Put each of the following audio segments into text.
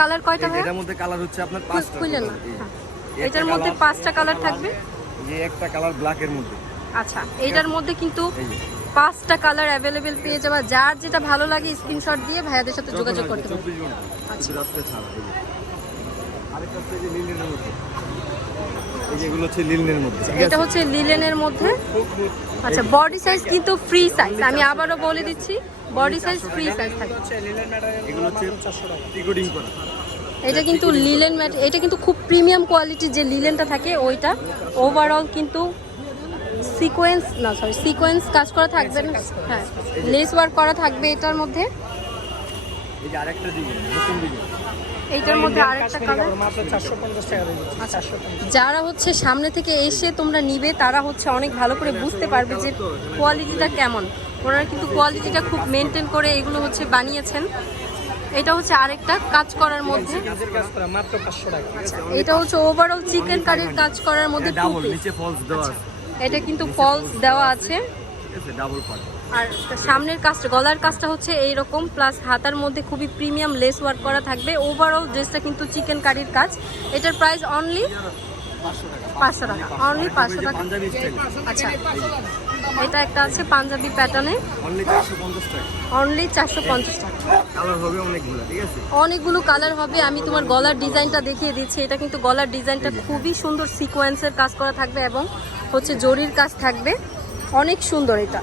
Colour কয়টা ভাই এটার মধ্যে কালার হচ্ছে আপনার পাঁচটা খুলে না। হ্যাঁ। এটার মধ্যে পাঁচটা কালার থাকবে? যে একটা কালার ব্ল্যাক এর মধ্যে। আচ্ছা এটার মধ্যে কিন্তু পাঁচটা কালার অ্যাভেলেবেল পেয়ে যাবা। যার যেটা ভালো লাগে স্ক্রিনশট দিয়ে ভাইয়াদের সাথে যোগাযোগ করতে পারবে আচ্ছা। রাতে ছাড়া আরেকটা হচ্ছে যে লিলেনের মধ্যে। এই হচ্ছে লিলেনের মধ্যে। এটা হচ্ছে লিলেনের মধ্যে। আচ্ছা বডি সাইজ কিন্তু ফ্রি সাইজ আমি আবারও বলে দিচ্ছি বডি সাইজ ফ্রি সাইজ থাকবে এগুলো হচ্ছে টিকোডিং করা। এটা কিন্তু লিলেন ম্যাট এটা কিন্তু খুব প্রিমিয়াম কোয়ালিটির যে লিলেনটা থাকে ওইটা ওভারঅল কিন্তু সিকোয়েন্স না সরি সিকোয়েন্স কাজ করা থাকবে না। হ্যাঁ লেস ওয়ার্ক করা থাকবে এটার মধ্যে। এই যে আরেকটা দিকে নতুন দিকে এইটার মধ্যে আরেকটা কালার পঞ্চাশ যারা হচ্ছে সামনে থেকে এসে তোমরা নিবে তারা হচ্ছে অনেক ভালো করে বুঝতে পারবে যে কোয়ালিটিটা কেমন। ওনারা কিন্তু কোয়ালিটিটা খুব মেনটেন করে এগুলো হচ্ছে বানিয়েছেন। এটা হচ্ছে আরেকটা কাজ করার মধ্যে। কাজের কাজ করা মাত্র পাঁচশো টাকা। এটা হচ্ছে ওভারঅল চিকেন কারির কাজ করার মধ্যে টু ডাবল পিস নিচে ফলস দেওয়া আছে। এটা কিন্তু ফলস দেওয়া আছে। আছে। ডাবল পার্ট আর সামনের কাজটা গলার কাজটা হচ্ছে এই রকম প্লাস হাতার মধ্যে খুবই প্রিমিয়াম লেস ওয়ার্ক করা থাকবে। ওভারঅল ড্রেসটা কিন্তু চিকেন কারির কাজ। এটার প্রাইস অনলি পাঁচশো টাকা। অনলি পাঁচশো টাকা। আচ্ছা এটা একটা আছে পাঞ্জাবি প্যাটার্নে অনলি চারশো পঞ্চাশ টাকা। অনেকগুলো কালার হবে। আমি তোমার গলার ডিজাইনটা দেখিয়ে দিচ্ছি। এটা কিন্তু গলার ডিজাইনটা খুবই সুন্দর সিকোয়েন্সের কাজ করা থাকবে এবং হচ্ছে জরির কাজ থাকবে। অনেক সুন্দর এটা।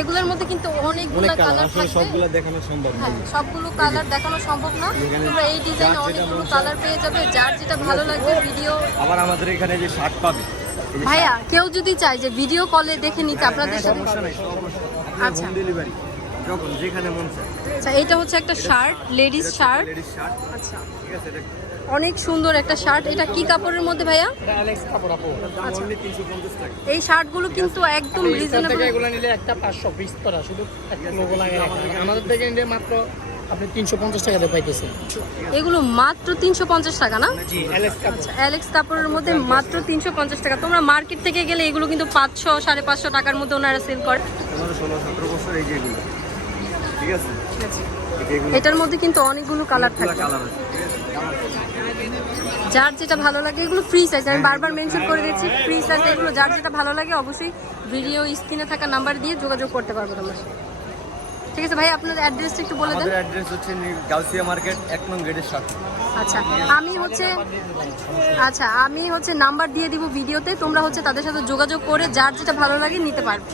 এগুলোর মধ্যে কিন্তু অনেকগুলো কালার থাকবে। সবগুলো দেখানো সম্ভব না হ্যাঁ সবগুলো কালার দেখানো সম্ভব না। তোমরা এই ডিজাইনে অনেকগুলো কালার পেয়ে যাবে যার যেটা ভালো লাগবে ভিডিও আবার আমাদের এখানে যে শার্ট পাবে ভাইয়া কেউ যদি চায় যে ভিডিও কলে দেখে নিতে আপনাদের হ্যাঁ, সাথে আচ্ছা। আচ্ছা। হোম ডেলিভারি যখন যেখানে মন চায়। আচ্ছা এইটা হচ্ছে একটা shirt ladies shirt ladies shirt আচ্ছা। ঠিক আছে এটা অনেক সুন্দর একটা শার্ট এটা কি কাপড়ের মধ্যে ভাইয়া? এটা আচ্ছা। টাকা। এই শার্টগুলো কিন্তু একদম রিজনেবল এগুলো নিলে একটা পাঁচশো পিস করা শুধু একটা লোগো লাগে আমাদের থেকে নিলে মাত্র আপনি তিনশো পঞ্চাশ টাকাতে পাইতেছেন। এগুলো মাত্র তিনশো পঞ্চাশ টাকা না? জি আচ্ছা অ্যালেক্স কাপড়ের মধ্যে মাত্র তিনশো পঞ্চাশ টাকা। তোমরা মার্কেট থেকে গেলে এগুলো কিন্তু পাঁচশো সাড়ে পাঁচশো টাকার মধ্যে ওনারা সেল করে। পনেরো ষোলো সতেরো বছর এই যে এগুলো। ঠিক আছে? এটার মধ্যে কিন্তু অনেকগুলো কালার থাকে। আছে ঠিক আছে? যার যেটা ভালো লাগে এগুলো ফ্রি সাইজ আমি বারবার মেনশন করে দিচ্ছি ফ্রি সাইজ এগুলো যার যেটা ভালো লাগে অবশ্যই ভিডিও স্ক্রিনে থাকা নাম্বার দিয়ে যোগাযোগ করতে পারব তোমার। ঠিক আছে ভাই আপনার অ্যাড্রেসটা একটু বলে দেন। অ্যাড্রেস হচ্ছে গাউসিয়া মার্কেট এক নং গেটের সাথে। আচ্ছা আমি হচ্ছে আচ্ছা আমি হচ্ছে নাম্বার দিয়ে দিব ভিডিওতে তোমরা হচ্ছে তাদের সাথে যোগাযোগ করে যার যেটা ভালো লাগে নিতে পারবে।